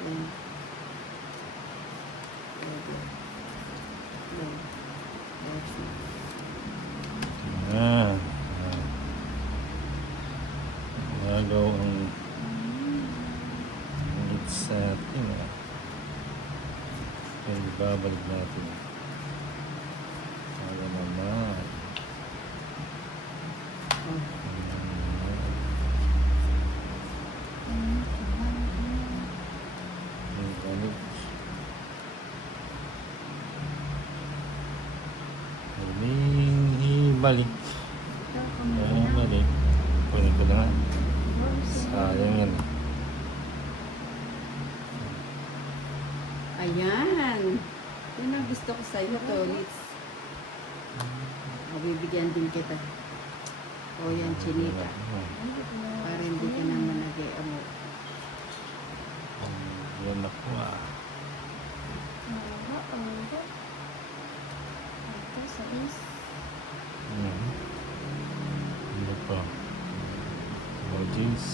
Yan. Pwede. Yan. That's it. Yan. Nagaw ang ngits sa atin. Kaya babalik natin. Para naman. Oh. Ang gamit. Ibalik. Ayan, balik. Kunin ko na nga. Sayang yan. Ayan. Yun ang gusto ko sa'yo, Tolits. Bibigyan din kita. O yan, chinika. Para hindi ka naman nag-i-amo. Yan ako Ano pa? Emojis.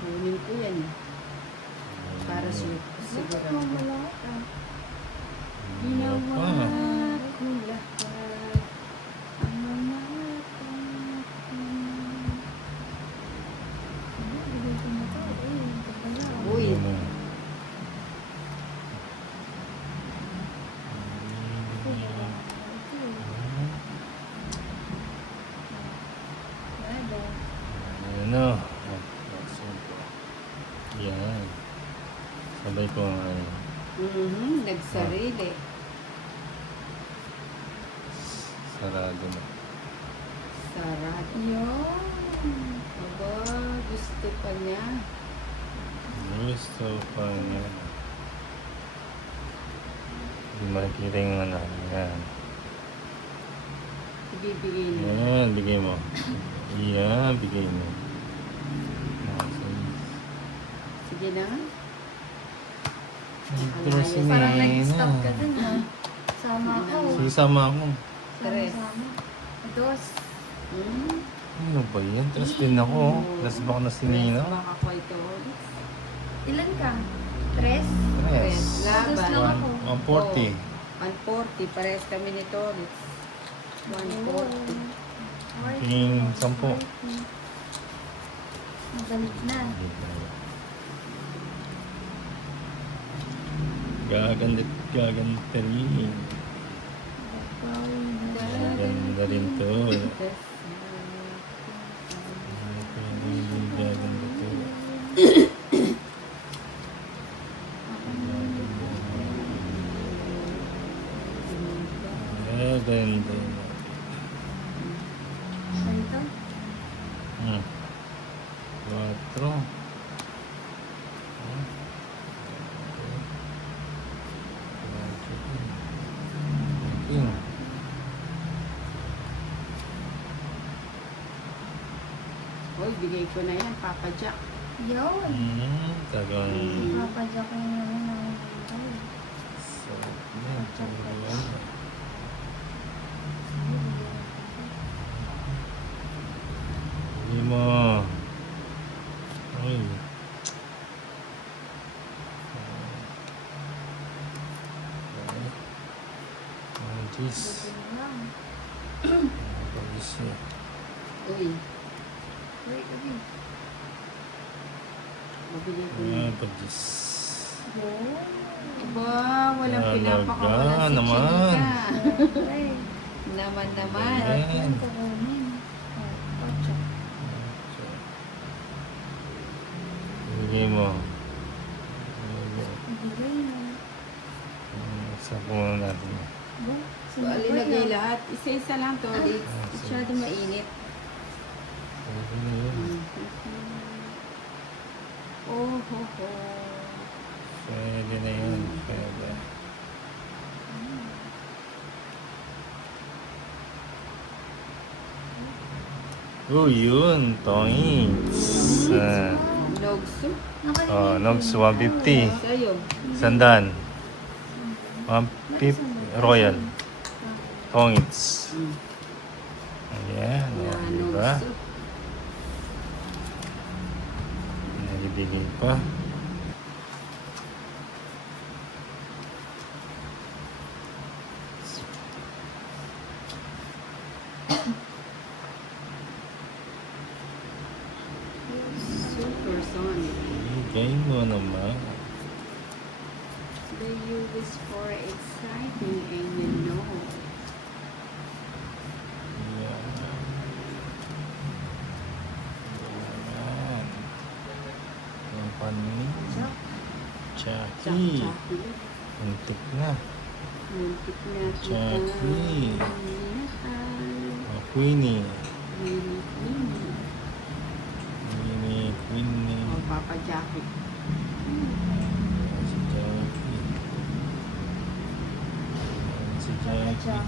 Kunin ko yan. Para siguro. Ginawa ko lahat. Ang mga Uy. Ano? Yan. Sabay ko ang Nagsarili. sarado na. Sarado. Yun. Aba, gusto pa niya. Gusto pa niya. Hindi makikita yung ano. Yan. Ibibigay niya. Yan, bigay mo. Yan, bigay mo. Sige na. Ito si Parang Nena. nag-stop ka dun ha. Sama ako. Sisama ako. Sama-sama. Dos. Hmm? Ano ba yan? Trust din ako. Trust ba ako na si Nena? Baka ko ito. Ilan ka? Tres? Tres. Dos lang Laban. ako. 140. 140. Parehas kami ni Tolits. 140. King 10. Magalit na. Gaganda rin. Gaganda rin to. Gaganda to. Gaganda. Ganito? 4. Uy, bigay ko na yan, Papa Jack. Yun. Tagang Papadyak ko yung naman ng buhay. sarap na. Tagang hindi mo. Ay. Jeez. Buti na lang. Pagis niya. Uy, Uy, uy. mabigay ko na. Pagis. Yun. Aba, walang Talaga pinapakawalan si naman. Chinika. Ay. Naman. Ayan. Yan, kukunin. Papadyak. Bigay mo. Ibigay na. Sa muna natin. Bo, So, alinagay lahat. Isa-isa lang, Tolits. Masyado mainit. Pwede na yun. Oh, ho, ho. Pwede na yun. Pwede. Oh, yun. Tongits. Nogso. Nogs 150. Sa'yo. Sandan. 150 Royal. Tongits. Ayan. Yan, Diba? nogso. Dilim pa. Supersonic. Ibigay mo naman. The U is for exciting and you know. Yan. Yan. Yung panin. Jack. Jackie. Chocolate. Muntik na. Muntik na kita. Jackie. minahal. Queenie. Really, really. Queenie. Oh, Papa Jackie. Si Jackie. Ayan si Jackie. Jack.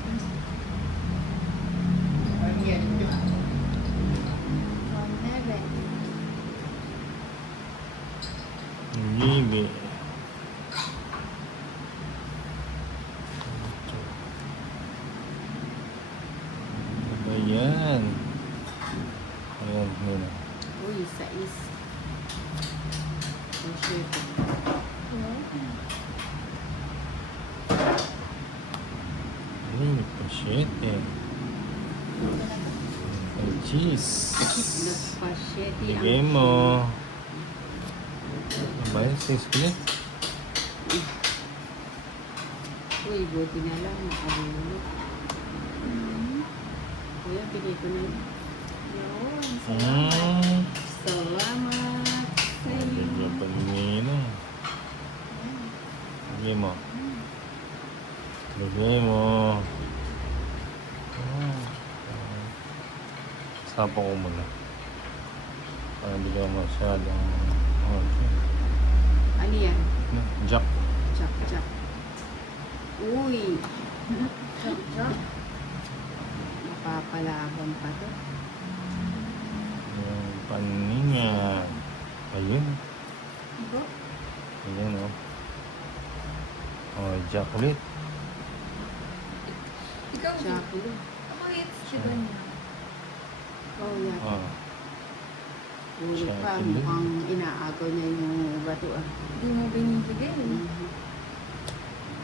From heaven. Libe. Ano ba yan? Ayan, yun. Uy, sais. Oh, shit. Ay, pasyete. Ay, cheese. Nagpasyeti ang Bigay mo. Ano ba yun? 6 ulit? Uy, buti na lang. Nakabulot. Kuya, bigay ko na yun. Yun. Salamat. Salamat sa iyo. Bigyan pa nino. Bigay mo. Bigay mo. Sapa ko muna. Para hindi ka masyadong... Okay. Ano yan? Jack. Chak, chak. Uy, Jack, Jack. napapalaban pa to. Yung paningan. Ayun. Ibo. Ayun o. Oh, Jack ulit. Ikaw, Jack. Chocolate. Ako hits. Diba niya? Oh, yan. Oh. Ulit pa, Chocolate. mukhang inaagaw niya yung bato ah. Hindi mo binibigay. Mhm.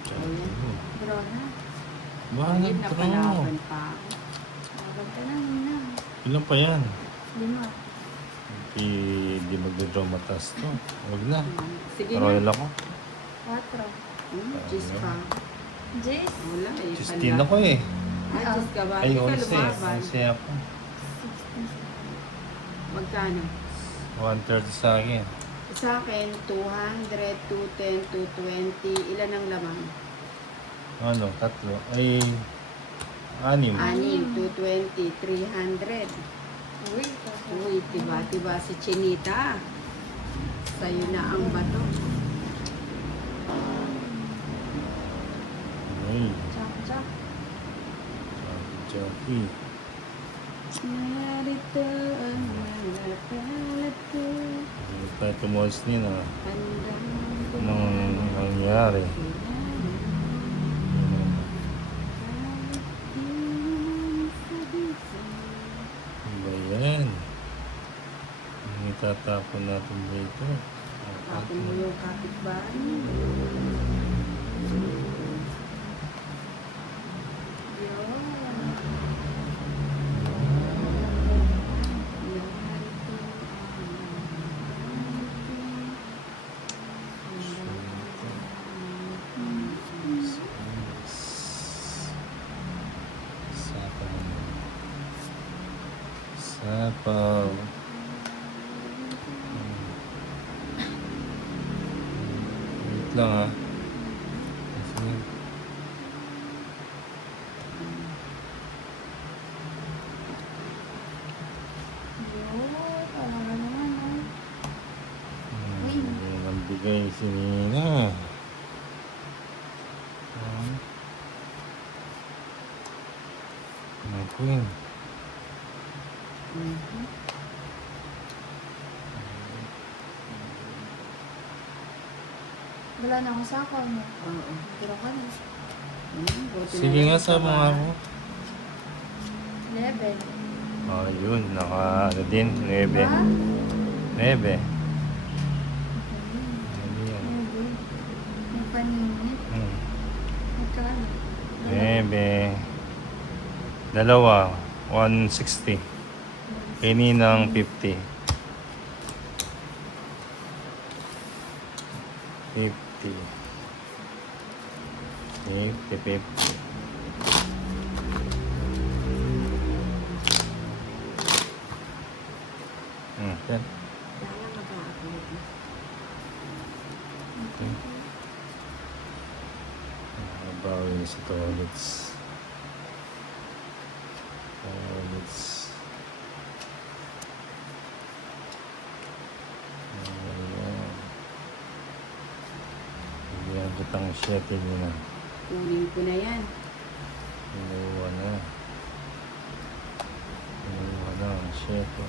Jack Oh, yan. ulit. Bro na. Bakit Yun, bro? napalaban pa ako. Tawag ka na, Nina. Ilan pa yan? 5. Hindi magdodraw matas to. Huwag na. Sige Royal na. ako. 4. Cheese pa. Jace. Wala eh. 16 ako eh. Ah, cheese ka ba? Ay, Hindi ka 11. lumaban. 11 ako. 60. Magkano? 130 sa akin. Sa akin, 200, 210, 220. Ilan ang laman? Ano? Tatlo. Ay, 6. 6, 220, 300. Uy. Uy, tiba-tiba si Chinita. Sa'yo na ang bato. Ay, Jack, Jack. Jackie. Narito ang nalapalat ko. Hindi tayo tumuwas nila. Handang Anong nangyari? Ano ba yan? Ang itatapon natin dito. Tapon mo yung kapitbahay. Sapaw. Sapaw. Wait lang ah. Sige. Ang bigay si Nina. Ang queen. Mhm. Wala na akong sakaw mo. Oo. Pero ka na. Buti Sige na nga lang sa mga ako. 11. Oh, yun. Naka ano din. 9. Diba? 9. Bebe. Dalawa, 160. Kaninang 50. 50. 50. Yan. Sana mag-a-upload na. Okay. Bawi na sa toilets. Toilets. Ayan. Ayan, butang shete nyo na. Kunin ko na yan. Inuwa na. Inuwa na ang shete.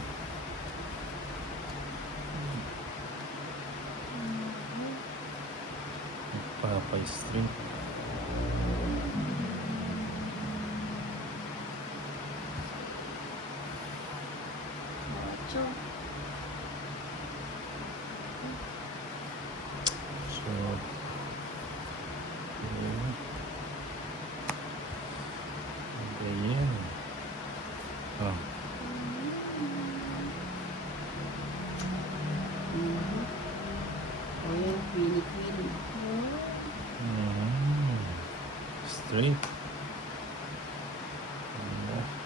Papa-stream. Ocho. So, ayan. Ah, Mhm. O yan, Queenie. straight.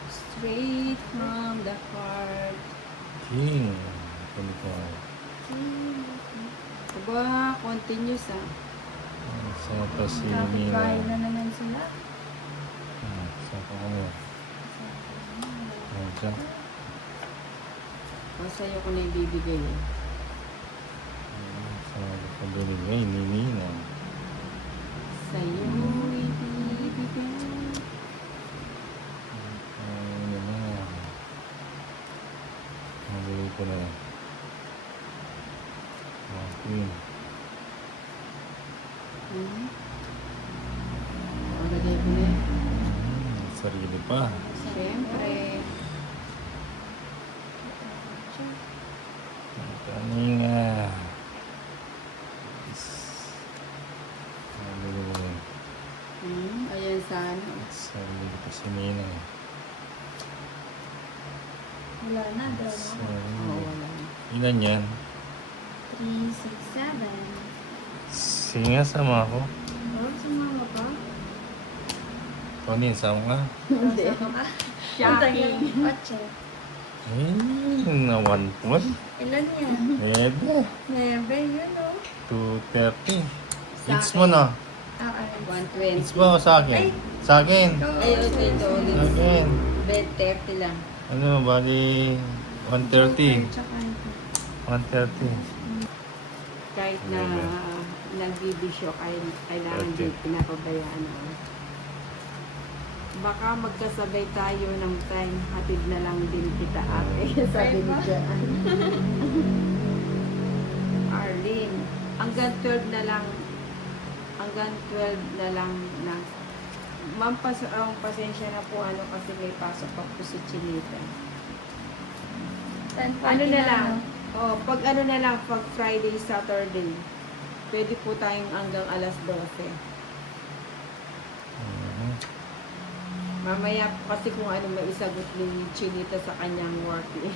Straight from the heart. King. Qualify. Aba, continuous ah. Sa pa si Kapit-bahay Nina. na naman sila. Sa pa kami. Diyan. O, sa'yo ko na ibibigay eh. Sa pabinigay ni Nina. Sa'yo ibibigay. Ano na. Nabili ko na. Queen. Mhm. O, lagay ko na yan. Sarili pa. Siyempre. Kaninga. Nabili ko na. Ayan sana. Sarili pa si Nina. Wala na, daw na. Oo, Sarili. wala na. Ilan yan? 3, 6, 7. Sige nga, sama ako. Oh, sumama ka? Tony, sama ka. Hindi. Sumama ka? Shocking. Ocho. Na 1 point. Ilan yan? Pwede. Never, you know. 230. Sa Eats akin. mo na. Ah, ah. 120. Eats mo sa akin. Ay. Sa akin. Ay, ito ulit. Sa akin. Bed 30 lang. Ano, bali 130. Tsaka ito. 130. Kahit na nagbibisyo, kailangan din pinapabayaan ako. Baka magkasabay tayo ng time, hatid na lang din kita ate. Sabi ni Jan. Arlene, hanggang 12 na lang, hanggang 12 na lang na. Ma'am, pasensya na po kasi may pasok pa po si Chinita. 10:40 Ano na lang? no? Oh, pag ano na lang, pag Friday, Saturday, pwede po tayong hanggang alas 12. Mhm. Mamaya po kasi kung ano maisagot ni Chinita sa kanyang work eh.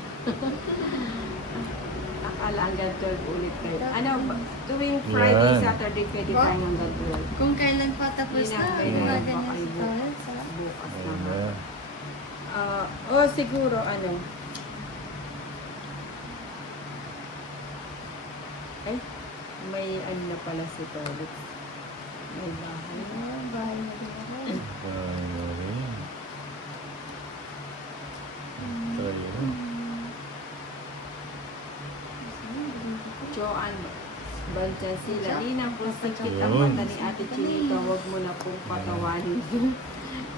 Akala hanggang 12 ulit kayo. Ano, tuwing Friday, Yan. Saturday, pwede Ba? tayong hanggang 12. Kung kailan pa tapos Yun na, ang di ba kailangan ganyan pa si kayo. Paul? Sa Bukas Ayun naman. na. Siguro, ano, ay, may ano na pala si toilet. May bahay. Oh, bahay na din ako. Ano rin. Tayo. Joan, Banjan sila. Ninang kung sakit ang Yun. mata ni Ate Chinito, huwag mo na pong patawanin.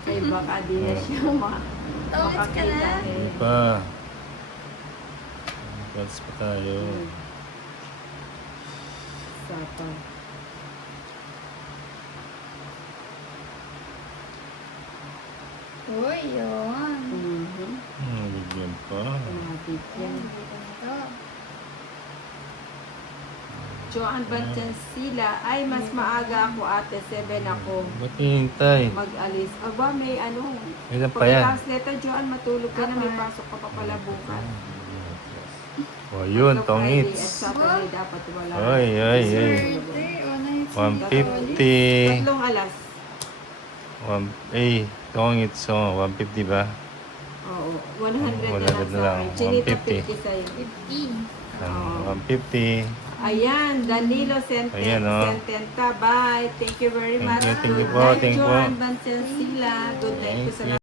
Kay baka di na siya Tawid ka na. Ano pa? Pats pa tayo. Sapa. Uy, yun. Bigyan pa. Natin yan. Dito na to. Joanne Banchansila, ay mas maaga ako ate, 7 ako. Ba't hihintay? Mag-alis. Aba, may ano. Ilan pa yan? Pagkatapos nito, Joanne, matulog ka na, may pasok ka pa pala bukas. O yun, Pagka Friday tongits. at Saturday dapat wala. Oy, oy, oy. Swerte. O, na 150. Tatlong alas. Tongits, so 150 ba? Oo, 100 na 100 lang na sa lang, akin. Chinito 150. 50 sa'yo. 50. Oo. 150. Ayan, Danilo Ayan, oh. Sententa. Bye. Thank you very Thank much. you, thank you Good po, night, thank you po. Joanne Banchansila. Good night po sa Thank you.